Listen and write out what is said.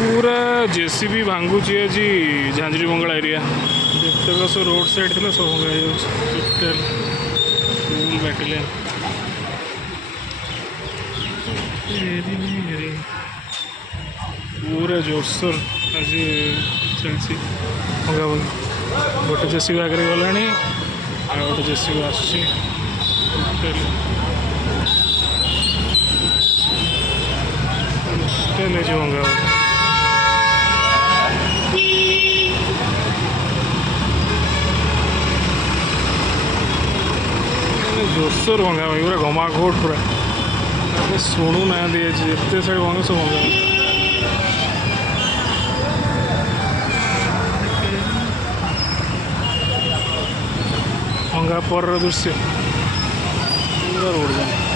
पूरा जेसीबी भांगुची आज झांझरी मंगल एरिया जितक सब रोड साइड थी सब भंगा टोटाल फुल बैटेलियन पूरा जोरसोर आज चलती भंगा भंगी गोटे जेसीबी आगे गला आ गोटे जेसीबी आसुची भंगा जोरसोर भंगा भाई पूरा घमाघोट पूरा शुणु ना जिते साइड भंगा सब भंगा पर दृश्य पूरा रोड जाम।